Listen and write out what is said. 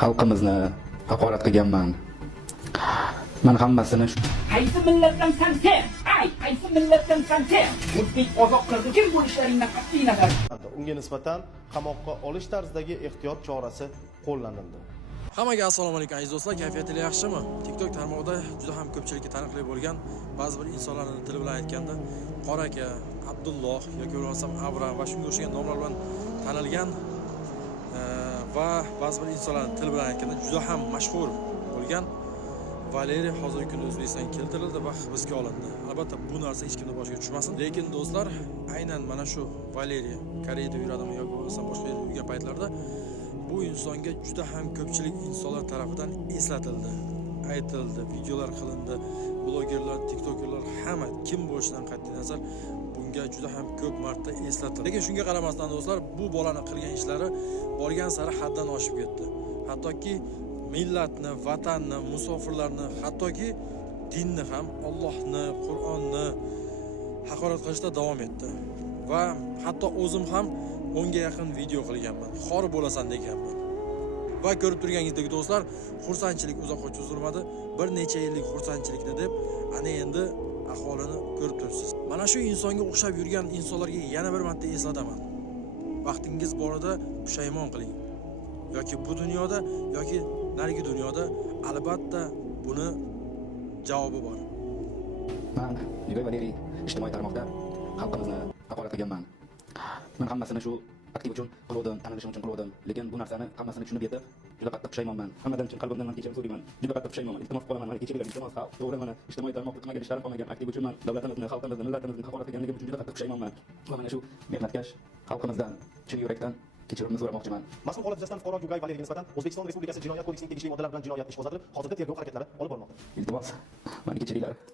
xalqimizni haqorat qilganman. Men hammasini Qaysi millatdan sen? Qaysi millatdan sen? O'zbek ozoq qiluvchi bo'lishlaringdan qat'iy nazar. Unga nisbatan qamoqqa olish tarzidagi ehtiyot chorasi qo'llanildi. Hammaga assalomu alaykum aziz do'stlar, kayfiyatingiz yaxshimi? TikTok tarmog'ida juda ham ko'pchilikka taniqli bo'lgan ba'zi bir insonlarning tili bilan aytganda Qora aka, Abdulloh yoki bo'lmasam Abram va shunga o'xshagan nomlar bilan tanilgan va ba'zi bir insonlarning tili bilan aytganda juda ham mashhur bo'lgan Valeriy hozirgi kunda O'zbekistonga keltirildi va hibsga olindi. Albatta bu narsa hech kimning boshiga tushmasin. Lekin do'stlar, aynan mana shu Valeriy Koreyada yuradimi yoki bo'lmasam boshqa yerda yurgan paytlarda bu insonga juda ham ko'pchilik insonlar tomonidan eslatildi, aytildi, videolar qilindi, blogerlar, tiktokerlar hamma kim bo'lishidan qat'iy nazar bunga juda ham ko'p marta eslatildi. Lekin shunga qaramasdan do'stlar, bu bolani qilgan ishlari borgan sari haddan oshib ketdi. Hattoki millatni, vatanni, musofirlarni, hattoki dinni ham, Allohni, Qur'onni haqorat qilishda davom etdi. Va hatto o'zim ham 10 ga yaqin video qilganman. Xor bo'lasan deganman. Va ko'rib turganingizdek do'stlar, xursandchilik uzoqqa cho'zilmadi. Bir necha yillik xursandchilikni deb ana endi ahvolini ko'rib turibsiz. Mana shu insonga o'xshab yurgan insonlarga yana bir marta eslataman. Vaqtingiz borida pushaymon qiling. Yoki bu dunyoda yoki narigi dunyoda albatta buni javobi bor. men Nigoy Valeriy ijtimoiy tarmoqda xalqimizni haqorat qilganman. Men hammasini shu aktiv uchun qildim, tanilishim uchun qildim. Lekin bu narsani hammasini tushunib yetib, juda qattiq pushaymonman. Hammadan chin qalbimdan kechirim so'rayman. Juda qattiq pushaymonman. Iltimos qilaman, mana kechiring, iltimos xalq. To'g'ri, mana ijtimoiy tarmoqda qilmagan ishlarim qolmagan. Aktiv uchun men davlatimizni, xalqimizni, millatimizni haqorat qilganligim uchun juda qattiq pushaymonman. Va mana shu mehnatkash xalqimizdan chin yurakdan kechirimni so'ramoqchiman. Mazkur holat yuzasidan fuqaro Yugay Valeriyga nisbatan O'zbekiston Respublikasi Jinoyat kodeksining tegishli moddalari bilan jinoyat ishi qo'zg'atilib, hozirda tergov harakatlari olib borilmoqda. Iltimos, meni kechiringlar.